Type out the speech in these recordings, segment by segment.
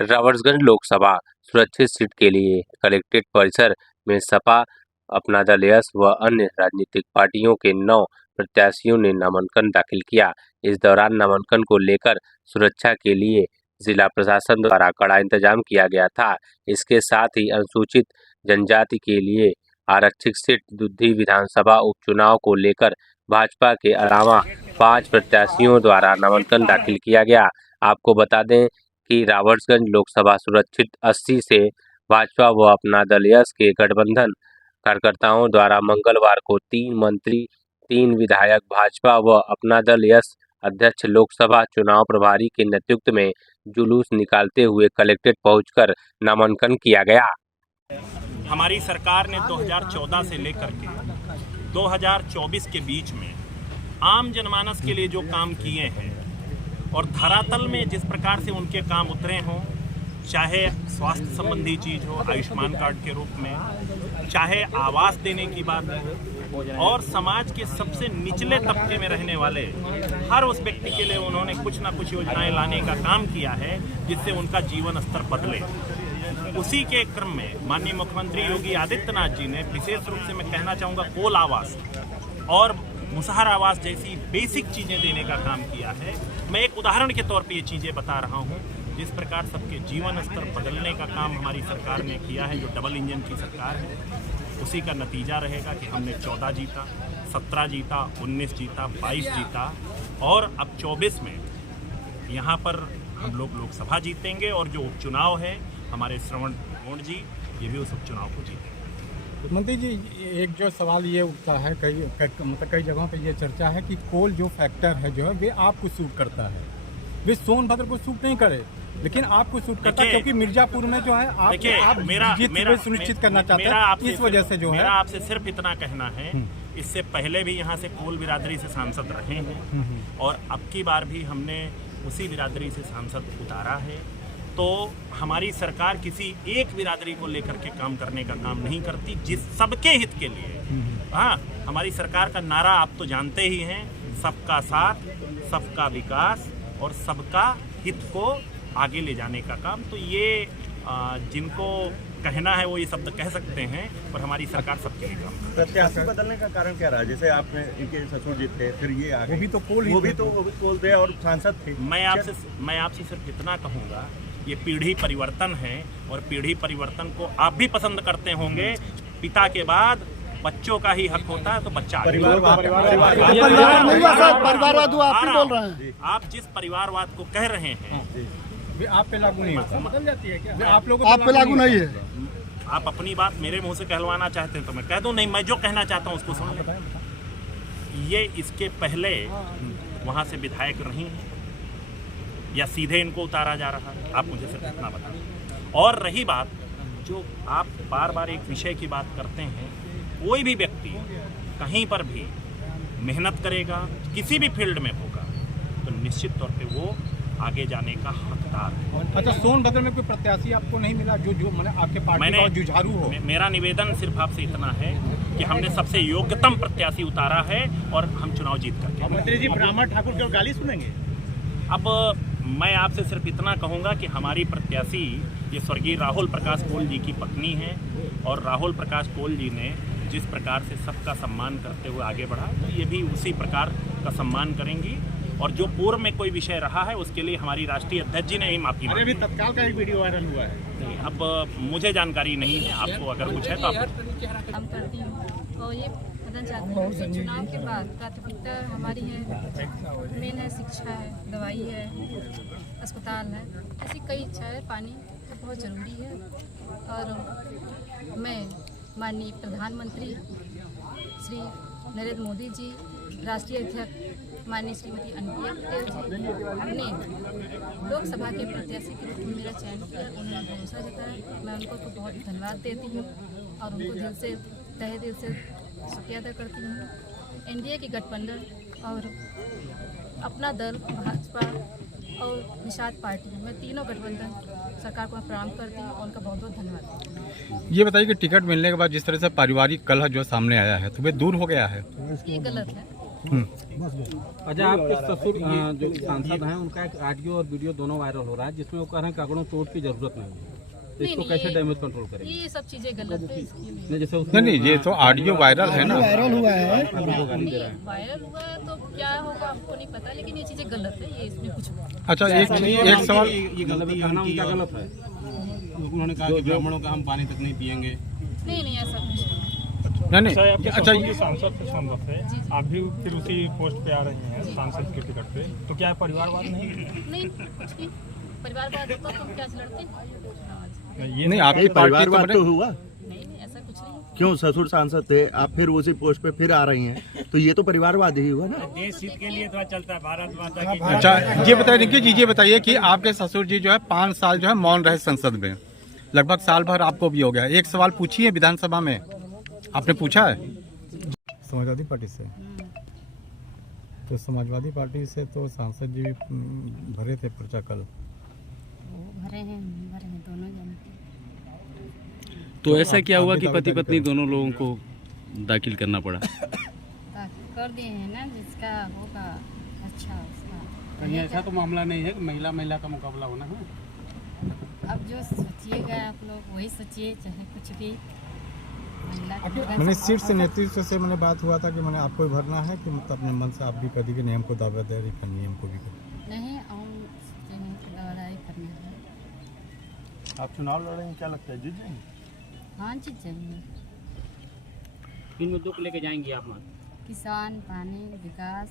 राबर्ट्सगंज लोकसभा सुरक्षित सीट के लिए कलेक्ट्रेट परिसर में सपा, अपना दल यस व अन्य राजनीतिक पार्टियों के 9 प्रत्याशियों ने नामांकन दाखिल किया। इस दौरान नामांकन को लेकर सुरक्षा के लिए जिला प्रशासन द्वारा कड़ा इंतजाम किया गया था। इसके साथ ही अनुसूचित जनजाति के लिए आरक्षित सीट दुद्धी विधानसभा उपचुनाव को लेकर भाजपा के अलावा 5 प्रत्याशियों द्वारा नामांकन दाखिल किया गया। आपको बता दें कि राबर्ट्सगंज लोकसभा सुरक्षित 80 से भाजपा व अपना दल यस के गठबंधन कार्यकर्ताओं द्वारा मंगलवार को 3 मंत्री, 3 विधायक भाजपा व अपना दल यस अध्यक्ष लोकसभा चुनाव प्रभारी के नेतृत्व में जुलूस निकालते हुए कलेक्ट्रेट पहुंचकर नामांकन किया गया। हमारी सरकार ने 2014 से लेकर के 2024 के बीच में आम जनमानस के लिए जो काम किए हैं और धरातल में जिस प्रकार से उनके काम उतरे हों, चाहे स्वास्थ्य संबंधी चीज हो आयुष्मान कार्ड के रूप में, चाहे आवास देने की बात हो, और समाज के सबसे निचले तबके में रहने वाले हर उस व्यक्ति के लिए उन्होंने कुछ ना कुछ योजनाएं लाने का काम किया है जिससे उनका जीवन स्तर बदले। उसी के क्रम में माननीय मुख्यमंत्री योगी आदित्यनाथ जी ने विशेष रूप से मैं कहना चाहूँगा कोल आवास और मुसहर आवास जैसी बेसिक चीज़ें देने का काम किया है। मैं एक उदाहरण के तौर पे ये चीज़ें बता रहा हूँ। जिस प्रकार सबके जीवन स्तर बदलने का काम हमारी सरकार ने किया है, जो डबल इंजन की सरकार है, उसी का नतीजा रहेगा कि हमने 14 जीता, 17 जीता, 19 जीता, 22 जीता और अब 24 में यहाँ पर हम लोग लोकसभा जीतेंगे और जो उपचुनाव है हमारे श्रवण गौड़ जी ये भी उस उपचुनाव को जीतेंगे। मंत्री जी, एक जो सवाल ये उठता है कई जगहों पे ये चर्चा है कि कोल जो फैक्टर है जो है वे आपको सूट करता है, वे सोनभद्र को सूट नहीं करे, लेकिन आपको सूट करता है क्योंकि मिर्जापुर में जो है आप मेरा सुनिश्चित करना चाहते हैं, इस वजह से जो है। मेरा आपसे सिर्फ इतना कहना है, इससे पहले भी यहाँ से कोल बिरादरी से सांसद रहे हैं और अब की बार भी हमने उसी बिरादरी से सांसद उतारा है। तो हमारी सरकार किसी एक बिरादरी को लेकर के काम करने का काम नहीं करती, जिस सबके हित के लिए। हाँ, हमारी सरकार का नारा आप तो जानते ही हैं, सबका साथ, सबका विकास और सबका हित को आगे ले जाने का काम। तो ये जिनको कहना है वो ये शब्द कह सकते हैं, पर हमारी सरकार सबके लिए काम। प्रत्याशी बदलने का कारण क्या रहा? जैसे आपने इनके ससुर जी थे, फिर ये आगे वो भी तो कोल थे और सांसद थे। मैं आपसे सिर्फ इतना कहूँगा, ये पीढ़ी परिवर्तन है और पीढ़ी परिवर्तन को आप भी पसंद करते होंगे। पिता के बाद बच्चों का ही हक होता है, तो बच्चा आप जिस परिवारवाद को कह रहे हैं आप पे लागू नहीं होता, बदल जाती है क्या? आप लोगों आप पे लागू नहीं है। आप अपनी बात मेरे मुंह से कहलवाना चाहते हैं तो मैं कह दूं, नहीं, मैं जो कहना चाहता हूं उसको समझ। ये इसके पहले वहां से विधायक नहीं है या सीधे इनको उतारा जा रहा है, आप मुझे सिर्फ इतना बताएं। और रही बात, जो आप बार बार एक विषय की बात करते हैं, कोई भी व्यक्ति कहीं पर भी मेहनत करेगा, किसी भी फील्ड में होगा, तो निश्चित तौर पे वो आगे जाने का हकदार है। अच्छा, सोनभद्र में कोई प्रत्याशी आपको नहीं मिला जो मैंने आपके पार्टी का जुझारू हो? मेरा निवेदन सिर्फ आपसे इतना है कि हमने सबसे योग्यतम प्रत्याशी उतारा है और हम चुनाव जीत करके। मंत्री जी, ब्राह्मण ठाकुर की गाली सुनेंगे? अब मैं आपसे सिर्फ इतना कहूँगा कि हमारी प्रत्याशी ये स्वर्गीय राहुल प्रकाश कोल जी की पत्नी है और राहुल प्रकाश कोल जी ने जिस प्रकार से सबका सम्मान करते हुए आगे बढ़ा, तो ये भी उसी प्रकार का सम्मान करेंगी। और जो पूर्व में कोई विषय रहा है उसके लिए हमारी राष्ट्रीय अध्यक्ष जी ने ही माफी मांगी। अभी तत्काल का एक वीडियो वायरल हुआ है। नहीं, अब मुझे जानकारी नहीं है, आपको अगर कुछ है तो आप काम करती हूँ और ये बताना चाहती हूँ कि चुनाव के बाद प्राथमिकता हमारी है, मेन है शिक्षा है, दवाई है, अस्पताल है, ऐसी कई इच्छा है। पानी तो बहुत ज़रूरी है और मैं माननीय प्रधानमंत्री श्री नरेंद्र मोदी जी, राष्ट्रीय अध्यक्ष माननीय श्रीमती अनुप्रिया पटेल जी ने लोकसभा के प्रत्याशी के रूप में मेरा चयन किया, उन्होंने भरोसा जताया। मैं उनको बहुत धन्यवाद देती हूँ और उनको दिल से तहे दिल से शुक्रिया अदा करती हूँ। एनडीए की गठबंधन और अपना दल भाजपा और निषाद पार्टी, मैं तीनों गठबंधन सरकार को प्रणाम करती हूँ और उनका बहुत बहुत धन्यवाद। ये बताइए कि टिकट मिलने के बाद जिस तरह से पारिवारिक कलह जो सामने आया है, तो वे दूर हो गया है? ये गलत है। अच्छा, आपके ससुर जो सांसद हैं उनका एक ऑडियो और वीडियो दोनों वायरल हो रहा है जिसमें वो कह रहे हैं कि आंकड़ों तोड़ की जरूरत नहीं है, तो इसको कैसे डैमेज कंट्रोल करेंगे? ये सब चीज़ें गलत है इसके लिए। नहीं, जैसे नहीं, ये तो ऑडियो वायरल है ना। वायरल हुआ है। नहीं, वायरल हुआ है तो क्या होगा हमको नहीं पता, लेकिन ये चीज़ें गलत है, ये इसमें कुछ अच्छा, एक सवाल, ये गलती कहना उनका गलत है। उन्होंने कहा कि ब्राह्मणों का हम पानी तक नहीं पियेंगे। नहीं ऐसा कुछ नहीं। नहीं, अच्छा, सांसद से संबंध है, आप भी फिर उसी पोस्ट पे आ रहे हैं सांसद के टिकट पे, तो क्या परिवारवाद नहीं? नहीं कुछ नहीं, परिवारवाद होता तो हम क्या से लड़ते? नहीं, आपकी परिवारवाद तो हुआ। नहीं ऐसा कुछ नहीं। क्यों, ससुर सांसद थे, आप फिर उसी पोस्ट पे फिर आ रही हैं, तो ये तो परिवारवाद ही हुआ ना। देश हित के लिए तो चलता है, भारत माता की। अच्छा, ये बताइए रिंकी जी, ये बताइए कि आपके ससुर जी जो है 5 साल जो है मौन रहे संसद में, लगभग साल भर आपको भी हो गया। एक सवाल पूछिए विधानसभा में, आपने पूछा है? समाजवादी पार्टी से, तो समाजवादी पार्टी से तो सांसद जी भी भरे थे पर्चा कल। भरे हैं दोनों जन। तो ऐसा क्या हुआ कि पति पत्नी दोनों लोगों को दाखिल करना पड़ा? कर दिए हैं ना, जिसका होगा अच्छा उसका। कहीं ऐसा तो मामला नहीं है कि महिला महिला का मुकाबला होना है? अब जो सोचिएगा आप लोग वही सोचिए, चाहे कुछ भी। मैंने सीट से नेतृत्व से मैंने बात हुआ था कि मैंने आपको भरना है कि मतलब अपने मन से आप भी कभी के नियम को दावेदारी करनी है, हमको भी करनी नहीं, हम सोचते हैं कि दावेदारी करनी है। आप चुनाव लड़ेंगे, क्या लगता है जीत जाएंगे? हाँ जीत जाएंगे। किन मुद्दों को लेके जाएंगी आप? किसान, पानी, विकास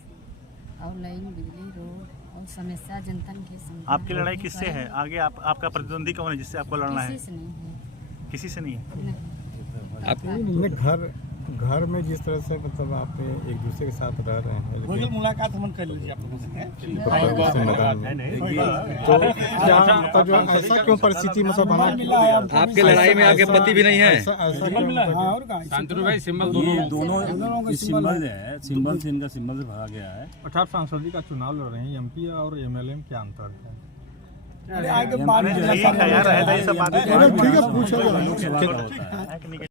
और लाइन, बिजली, रोड और समस्या जनता के समस्या। आपकी लड़ाई किससे है? आगे आपका प्रतिद्वंदी कौन है जिससे आपको लड़ना है? किसी से नहीं है। किसी से नहीं है। नहीं। है। घर में जिस तरह से मतलब आप एक दूसरे के साथ रह रहे हैं, लेकिन मुलाकात हम कर लीजिए आप लोगों से। मैदान में तो क्या मतलब जो है ऐसा क्यों परिस्थिति मतलब बना? आपकी लड़ाई में आपके पति भी नहीं है? ऐसा क्यों? शांतनु भाई, सिंबल दोनों सिंबल है, सिंबल से इनका सिंबल से भागा गया है। अच्छा, आप सांसद जी का चुनाव लड़ रहे हैं, एमपी और एमएलए में क्या अंतर है? ठीक है यार, ये सब बातें ठीक है, पूछो।